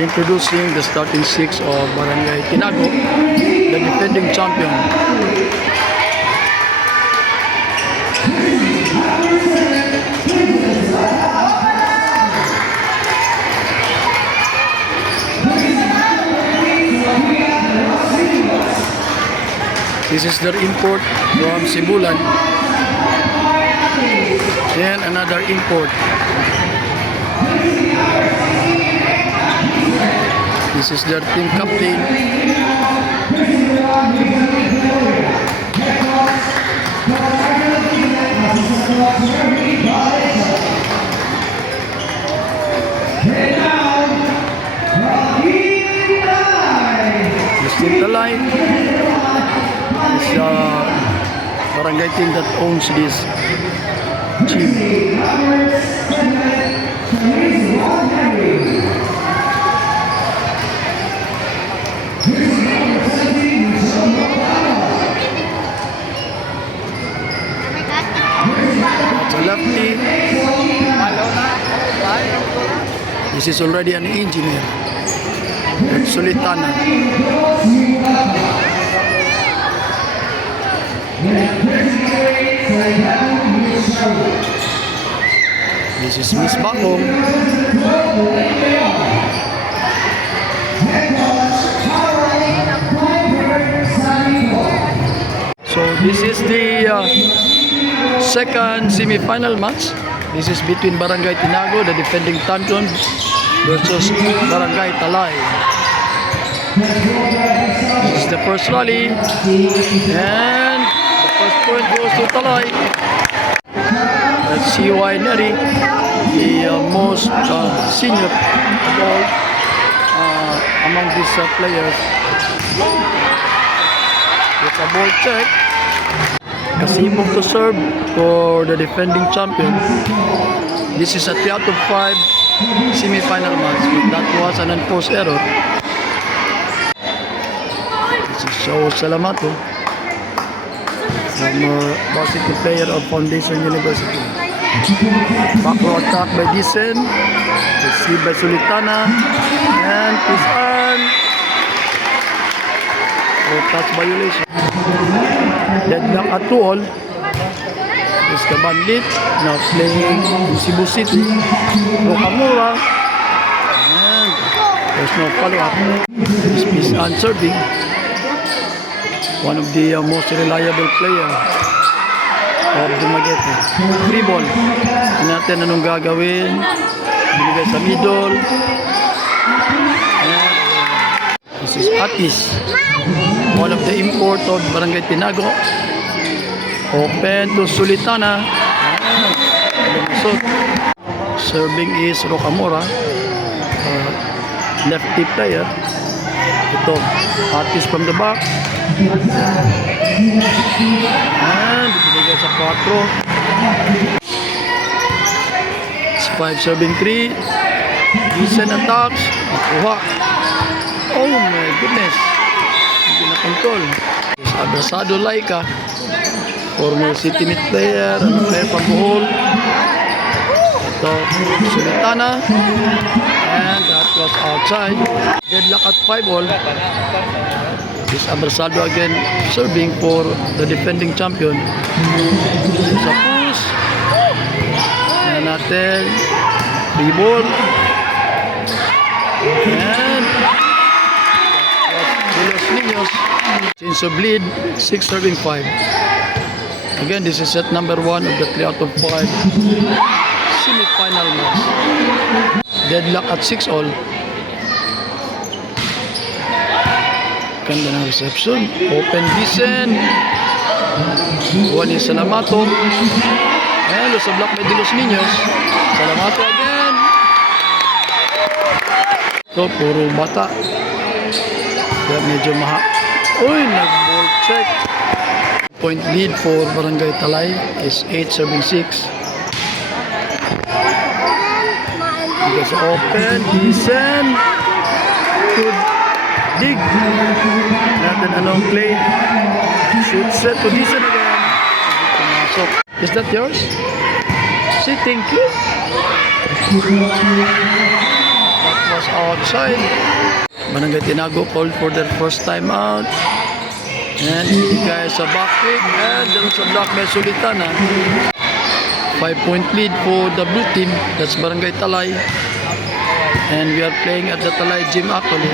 Introducing the starting six of Barangay Tinago, the defending champion. This is their import from Sibulan. Then another import. This is their team captain. Mr. Talay is a barangay team that owns this team. That's a lefty. This is already an engineer. That's Sulitana. This is Miss Bakong. So this is the second semi-final match. This is between Barangay Tinago, the defending champion, versus Barangay Talay. This is the first rally, and the first point goes to Talay. Let's see why Neri, the most senior of all among these players. It's a ball check. Kasipov to serve for the defending champion. This is a 3 out of 5 semi-final match. That was an enforced error. This is Joe Salamato, former varsity player of Foundation University. Back attack by Dicen, received by Sulitana, and his arm. Touch violation. Deadlock at 2 all. Is the Bandit now playing in Cebu City. Rokamura, and there's no follow-up. This is unserving. One of the most reliable player of Dumaguete. Free ball. Hindi natin anong gagawin. Binigay sa middle. And this is Atis, one of the import of Barangay Tinago. Open to Sulitana. Serving is Rokamura, lefty player. Ito, Atis from the back. And binigay sa 4. It's 5 serving 3. Decent attacks. Nakuha. Oh my goodness. Hindi na control. It's Abrasado Laika, former City Meat player, player from Bohol. Ito, Sulitana. And that was outside. Deadlock at 5 all. This Abrasado again serving for the defending champion. It's a push. And natin. Free ball. And Los Niños. Change of lead. 6 serving 5. Again, this is set number 1 of the 3 out of 5 semi-final match. Deadlock at 6 all. Ganda ng reception. Open Dicen. One is Salamato. And sa block by Los Niños. Salamato again. So, puro bata. Kaya medyo uy, nag-ball check. Point lead for Barangay Talay is 8 serving 6. Because open, Dicen. Good dig. Natin anong play. Shoot set to Dicen again. So, is that yours? Say thank you. That was outside. Barangay Tinago called for their first time out. And ibigay sa back kick. And doon sa block by Sulitana. 5-point lead for the blue team. That's Barangay Talay. And we are playing at the Talay gym actually.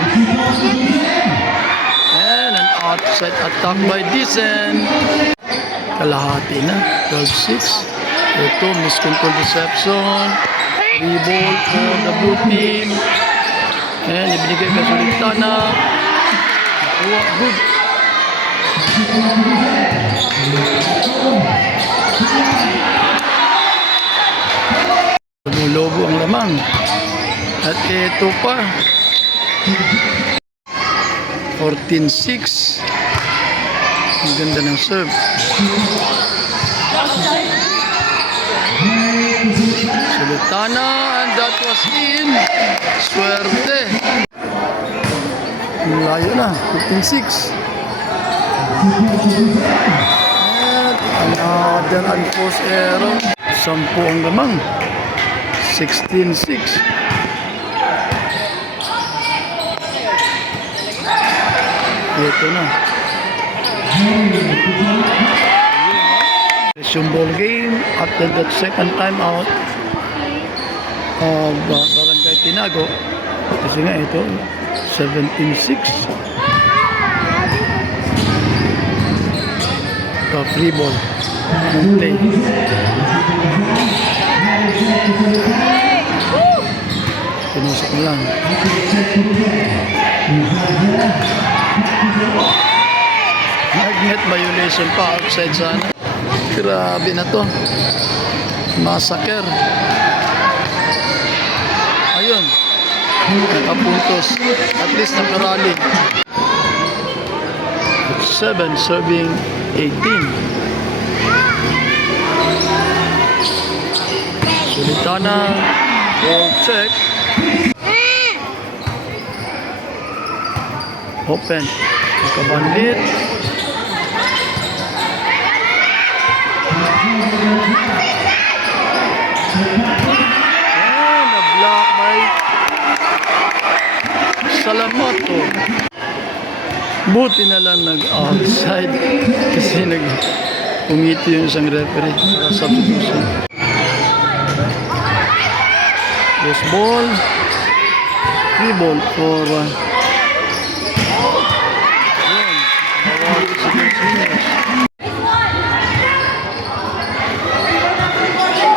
And an outside attack by Dicen. Kalahati na. 12-6. Ito, miscontrol deception. 3 ball for the blue team. And ibinigay kay Sulitana. Nakuha. Good. Lumulobo ang lamang. At ito pa. 14-6. Ang ganda ng serve. Sulitana, and that was in. Swerte. Layo na. 15-6. And another unforced error. 10 ang lamang. 16-6. Ito na. Resume ball game after that second time out of Barangay Tinago. Kasi nga ito, 17-6. The free ball. Play. Pinusok mo lang. Magnet violation pa outside sana. Grabe na to. Massacre. Ayun. Nakapuntos. At least nakarally. 7 serving 18. Sulitana. Ball check. Open. Nakabandit. And a block by Salamato. Buti na lang nag-outside kasi pumito yung isang referee sa substitution. This ball. Free ball for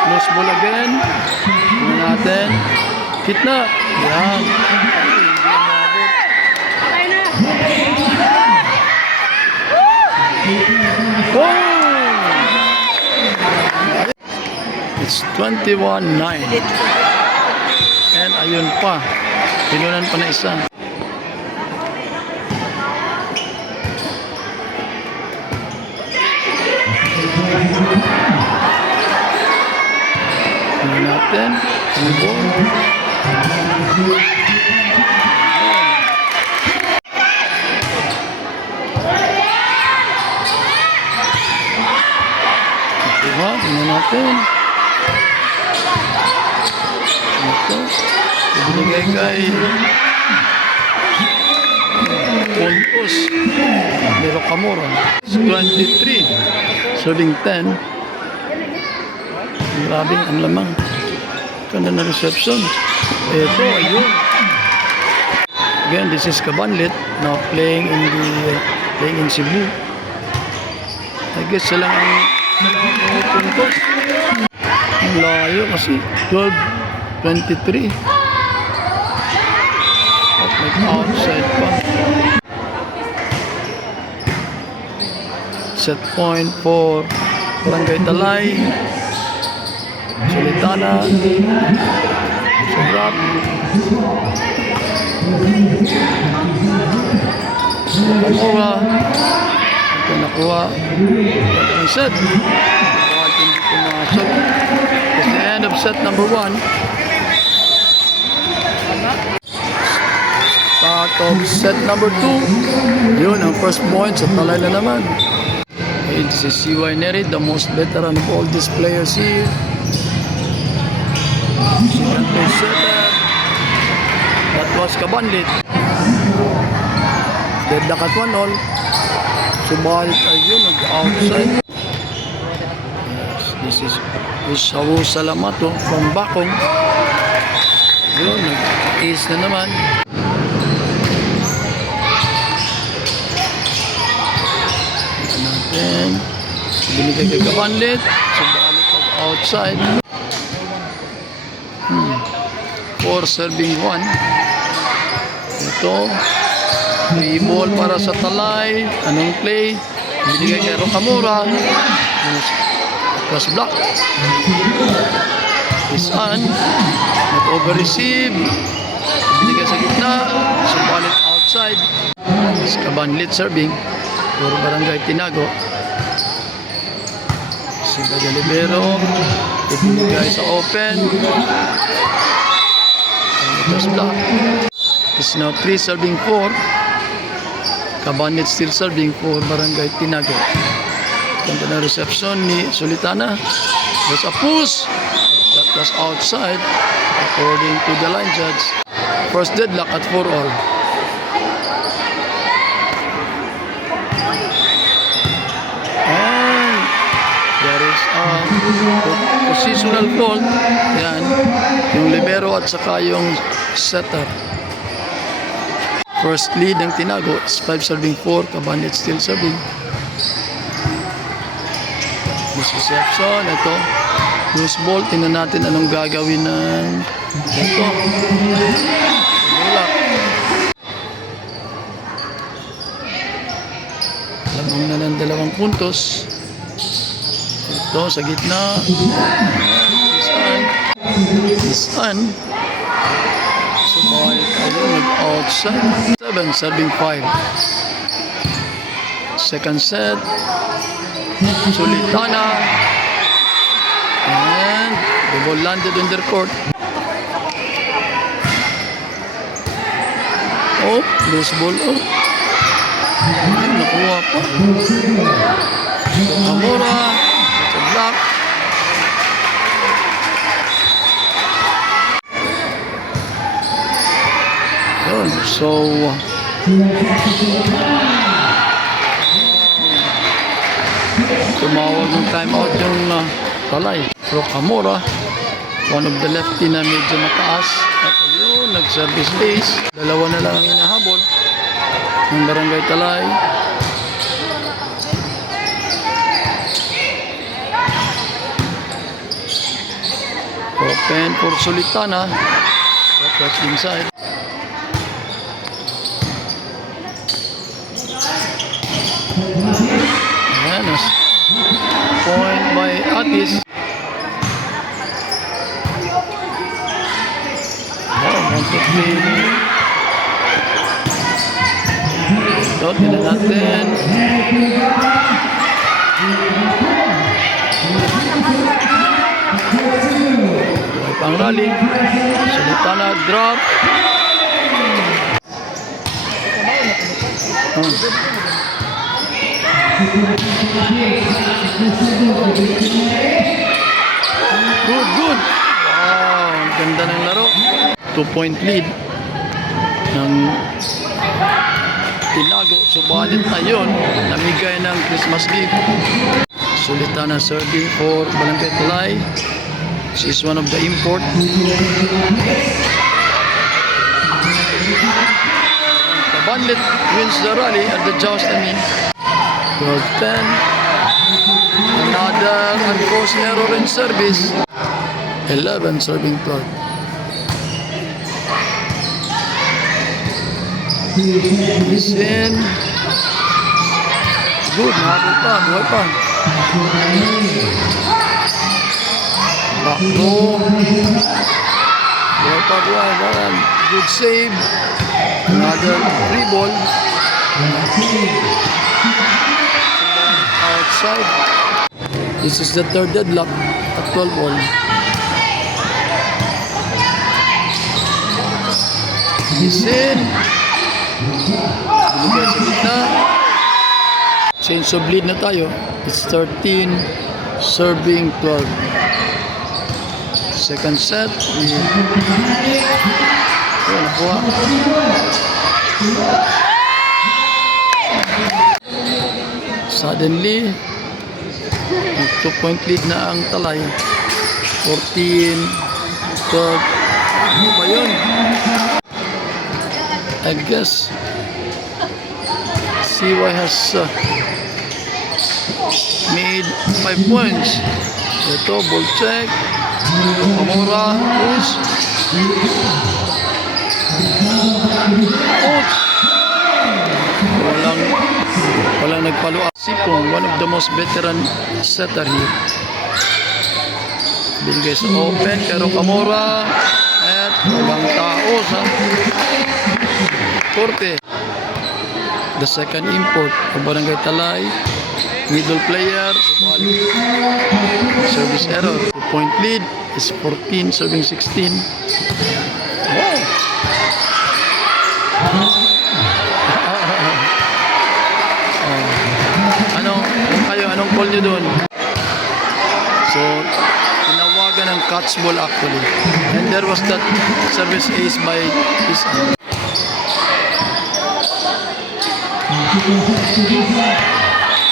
loose ball again. Tingnan natin. Kitna. Yan. Oh! It's 21-9. And ayun pa. Pinunan pa na isa. Tingnan natin. Ang ball. Diba? Tingnan natin. Ito. Ibinigay kay Pontos. Pero Camora. 23. Serving 10. Grabe ang lamang. Ganda na reception. Ito, ayun. Again, this is Cabanlit. Now playing in Cebu. I guess sila ang Pontos. Ang layo kasi 12-23. At nag-outside pa. Set point for Barangay Talay. Sulitana. Sobrang. Nakuha. Ito nakuha. Ito set. Bakit hindi pumasok. At the end of set number 1. Start of set number 2. Yun ang first point sa Talay na naman. Okay, this is CY Neri, the most veteran of all these players here. Second play setup. That was Kabanlit. Deadlock at 1-all. Subalit ayun, nag-outside. Yes, this is Isawu Salamato from Bakong. Yun, nag-ace na naman. Ito natin. Binigay kay Kabanlit. Subalit outside. 4 serving 1. Ito. 3 ball para sa Talay. Anong play? Binigay kay Rocamora. Plus block. Isan. Nag-over-receive. Binigay sa gitna. Subalit outside. Kabanlit serving. Puro Barangay Tinago. Si Bagalibero. Ibinigay sa open. Plus block. It's now 3 serving 4. Kabanlit still serving for Barangay Tinago. Ganda na reception ni Sulitana. There's a push. That was outside according to the line judge. First deadlock at 4-all. And there is a positional fault. Yan. Yung libero at saka yung setter. First lead ng Tinago is 5 serving 4. Kabanlit still serving. Misreception. Ito. Loose ball. Tingnan natin anong gagawin ng ito. Wala. Lamang na ng 2 puntos. Ito sa gitna. Isan. Sumalit ayun, nag-outside. 7 serving 5. Second set. Sulitana. And the ball landed on their court. Oh, loose ball. Oh. Nakuha pa. Rocamora. It's a block. So tumawag ng timeout yung Talay. Rocamora, one of the lefty na medyo mataas. At ayun, nag-service base. 2 na lang ang hinahabol ng Barangay Talay. Open for Sulitana. That was inside. Point by Atis. Want to play. Ito, tignan natin. May pang rally. Sulitana drop. Good. Wow, ang ganda ng laro. 2-point lead ng Tinago. Subalit na yun, namigay ng Christmas gift. Sulitana serving for Barangay Talay. She is one of the import. Kabanlit wins the rally at the joust. 12-10. Another unforced error in service. 11 serving 12. Isin. Good, nahabol pa, buhay pa. Bakto. Buhay pa. Good save. Another 3 ball. Outside. This is the third deadlock at 12-all. Isin. Binigay sa gitna. Change of lead na tayo. It's 13 serving 12. Second set. Yun, nakuha. Suddenly, 2-point lead na ang Talay. 14, 12. Ano ba yun? I guess CY has made 5 points. Ito, ball check. Pamura, push. Out. Walang nagpalo. Sipong, one of the most veteran setter here. Binigay sa open, pero Pamura. At walang tao sa korte. The second import of Barangay Talay. Middle player. Service error. The point lead is 14, serving 16. Wow! Anong call nyo doon? So, tinawagan ng catch ball actually. And there was that service ace by Pisan.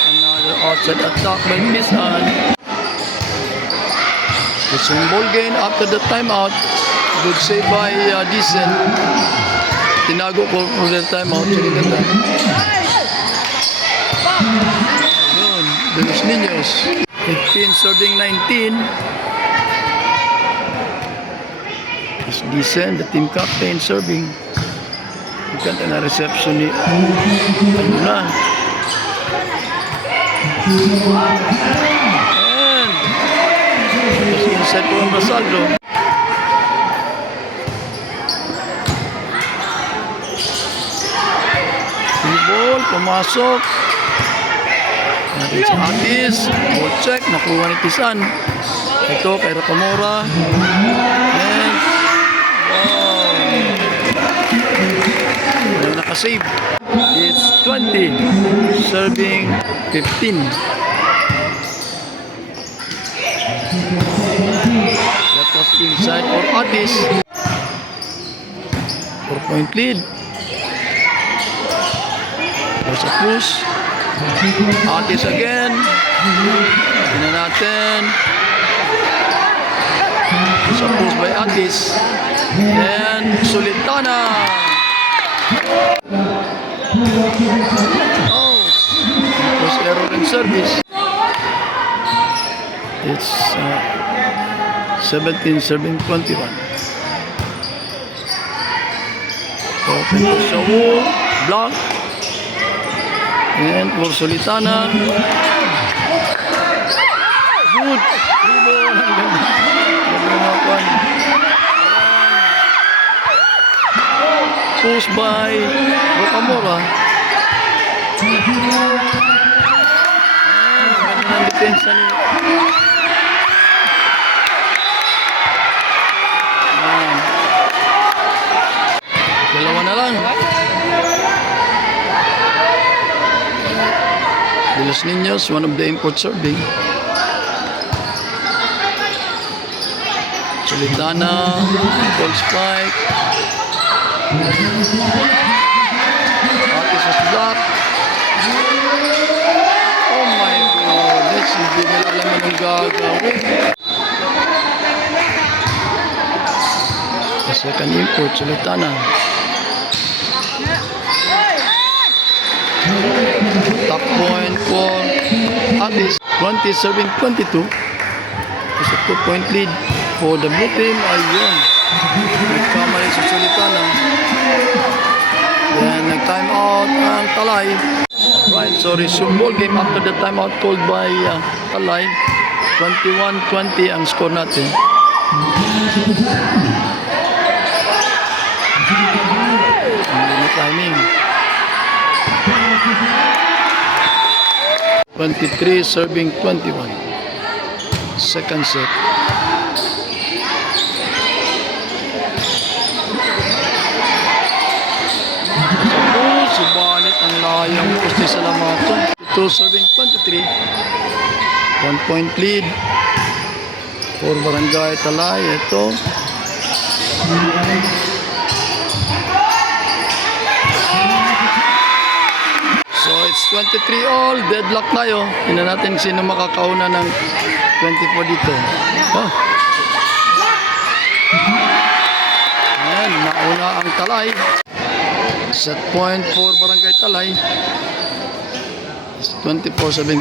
Another outside attack by Pisan. It's a ball gain after the timeout. Good save by Dicen. Tinago ko for the timeout. De los Niños. 15 serving 19. It's Dicen, the team captain, serving. Maganda na reception ni Ayuna. And it's inside po ang Basaldo. Ball, pumasok. Natin si Atis, ball check, nakuha ni Pisan. Ito kay Pamura. And wow, nakasave. It's 20, serving 15. That was inside for Atis. 4-point lead. There's a push. Atis again. Tingnan natin. Sa push by Atis. And Sulitana. Oh, it was error in service. It's 17 serving 21. Open to Shawu. Block. And for Sulitana. Good. Push by Rocamora. Ganda ng depensa niya. Dalawa na lang. De los Niños, one of the import serving. Sulitana, ball spike. Atis is block. Oh my God, that's hindi nila alam anong gagawin. The second import, Sulitana. Top point for Atis. 20 serving 22. It's a 2-point lead for the blue team. Ayun. Nagkamali sa Sulitana. Then nag-time out ang Talay. Right, so resume ball game after the timeout called by Talay. 21-20 ang score natin. Ang timing. 23 serving 21. Second set. Subalit ang layang poste sa Lamato. 2 serving 23. 1-point lead for Barangay Talay. Ito. 23 all. Deadlock tayo. Tingnan natin sino makakauna ng 24 dito. Oh. Ayan, nauna ang Talay. Set point for Barangay Talay. 24-7-23.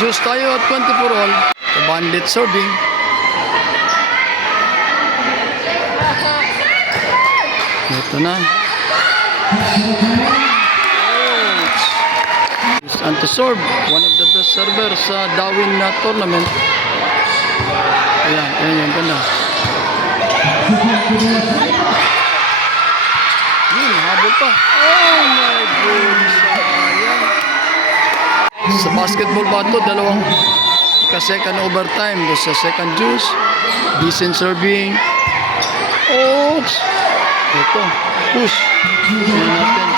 Juice tayo at 24 all. The Bandit serving. Ito na. And to serve. One of the best servers sa Darwin na tournament. Ayan, ayan yung ganda. Yun, habol pa. Oh my goodness. Ayan. Sa basketball ba ito, dalawang ka-second overtime. Doon sa second juice. Decent serving. Oops. Ito. Push. Tignan natin.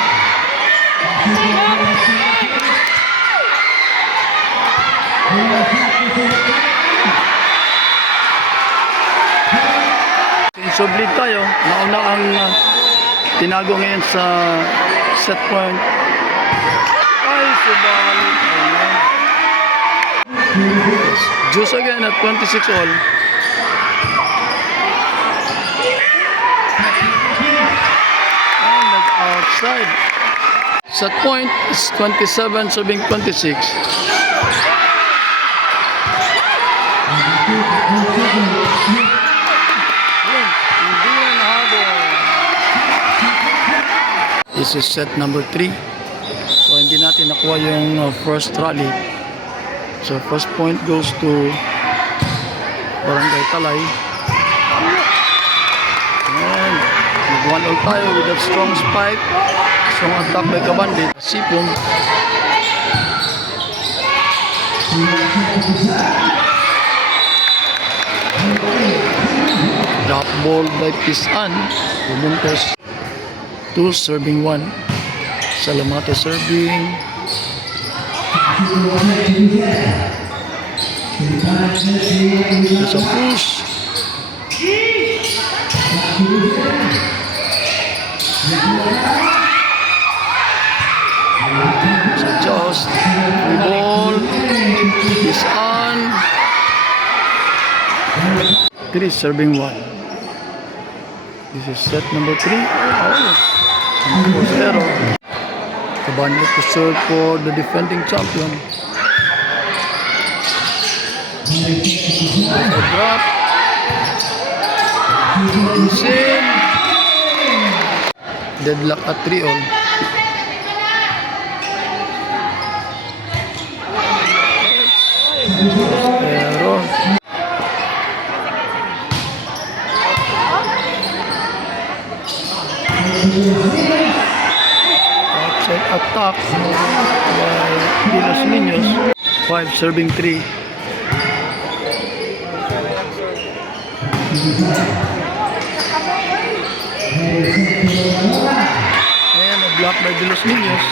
Sublead tayo. Nauna ang tinago ngayon sa set point. Ay, subalit. Juice again at 26 all. And outside. Set point is 27 serving 26. This is set number 3. So hindi natin nakuha yung first rally. So first point goes to Barangay Talay. And nag-1 all tayo with that strong spike. Strong attack by Kabandit. Sipong. Drop ball by Pisan. Pumuntos. 2 serving 1. Salamate serving. There's a push. So just ball is on. 3 serving 1. This is set number 3. Oh. First error. Kabandit to serve for the defending champion. A drop. Sin. Deadlock at 3 all. Error. Outside attack by Los Niños. 5 serving 3. Ayan, na-block by Los Niños.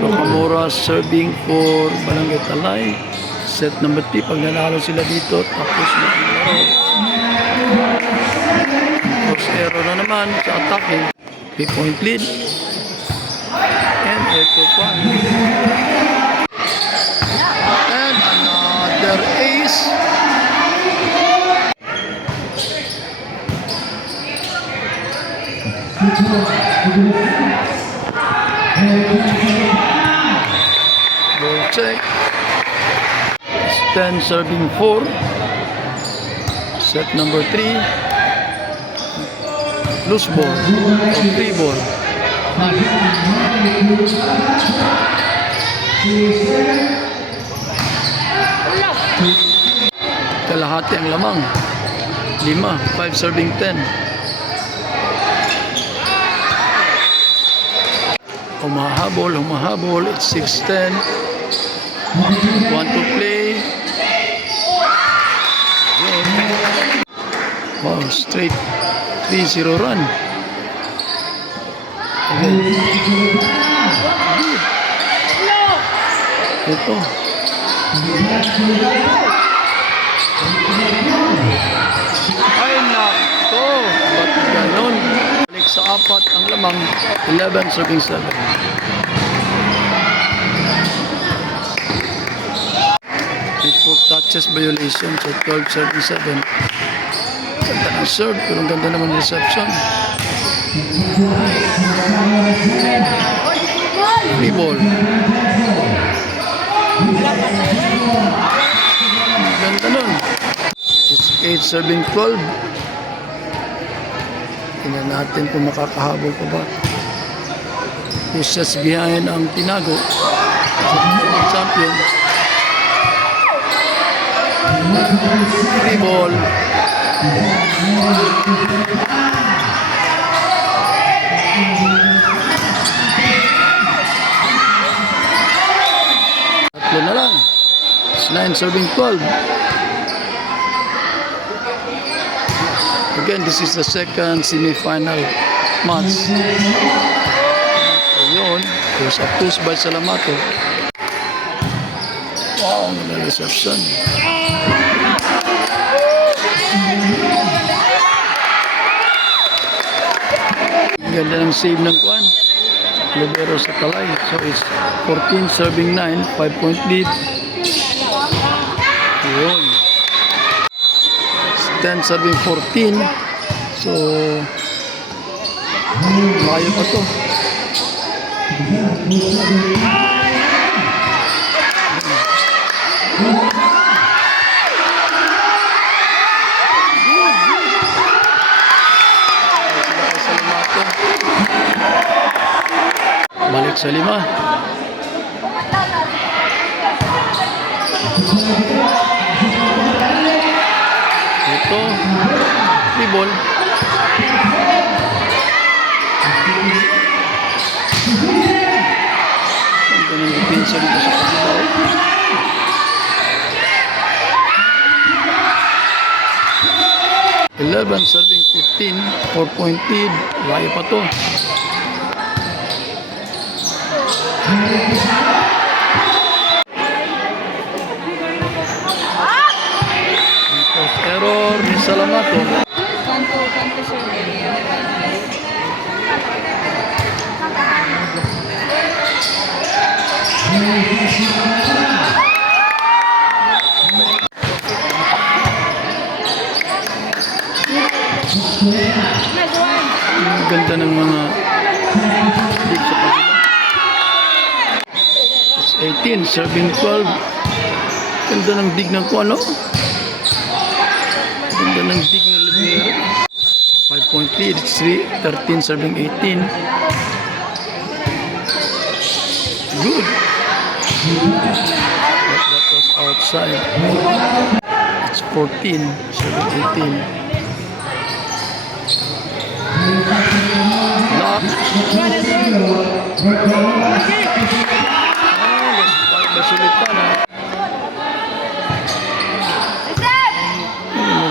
Nakamura serving for Barangay Talay. Set number 3. Pag nanalo sila dito, tapos na ang laro. First error na naman sa attacking. 3-point lead. And ito pa. And another ace. Ball check. 10 serving 4. Set number 3. Loose ball or free ball. Kalahati ang lamang. 5 serving 10. Humahabol. It's 6-10. 1 to play. Wow, straight 3-0 run. Again. Good. Ito. Ay, nako. Ba't ganun? Balik sa 4 ang lamang. 11 serving 7. For touches violation. So 12 serving 7. Ganda ng serve. Pero ang ganda naman ng reception. Free ball. Ganda nun. It's 8 serving 12. Tingnan natin kung makakahabol pa ba. 2 sets behind ang Tinago. Champion. Free ball. Tatlo na lang. It's 9 serving 12. Again, this is the second semi-final match. Ayun, there's a push by Salamato. Wow, ang reception. Ganda ng save ng Kwan. Libero sa Talay. So it's 14 serving 9, 5-point lead. Ayun. 10 serving 14. So layo pa to. Balik sa 5. Ito, free ball. Ang ganun yung pinsa dito sa pagbabaw. Eleven serving 15, 4-point lead. Layo pa to. Error ni Salamato. Kanto sir. Ang ganda ng mga dig sa pagbabaw. It's 18, serving 12. Ganda ng dig ng kung ano. Ganda ng dig ng Libero. 5-point lead. It's 13 serving 18. Good. But that was outside. It's 14 serving 18. Lock. Masulitan ha.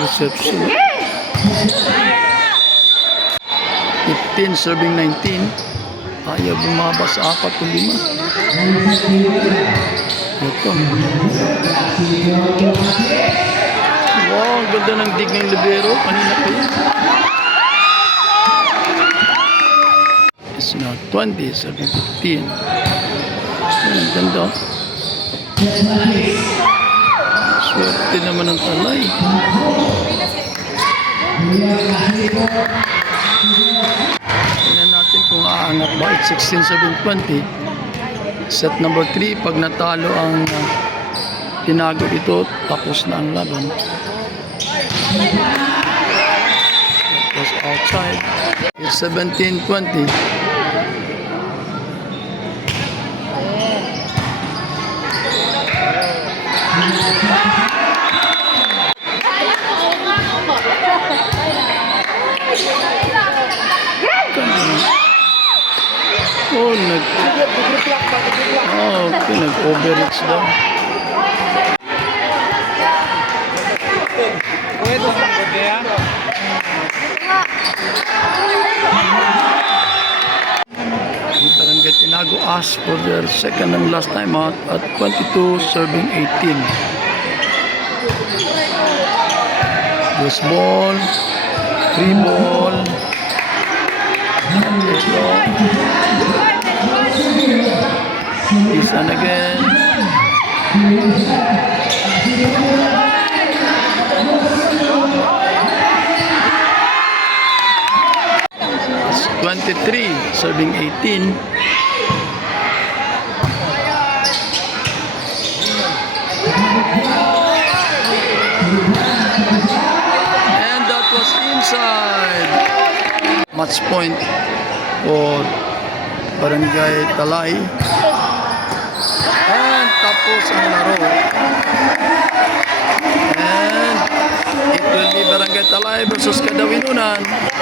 Reception. 15 serving 19. Ayaw bumaba sa 4 o 5. Ito. Wow, ang ganda ng dig ng Libero. Kanina pa yun. It's now 20 serving 15. Ang ganda. Swerte naman ang Talay. Tingnan natin kung aangat ba. It's 16-7-20. Set number 3. Pag natalo ang Tinago ito, tapos na ang laban. That was outside. It's 17-20. Okay, nag-overreach daw. Barangay Tinago pass for their second and last time out at 22 serving 18. Loose ball, free ball. This and again. It's 23 serving 18. And that was inside. Match point for Barangay Talay. And tapos ang laro. And it will be Barangay Talay versus Kadawinunan.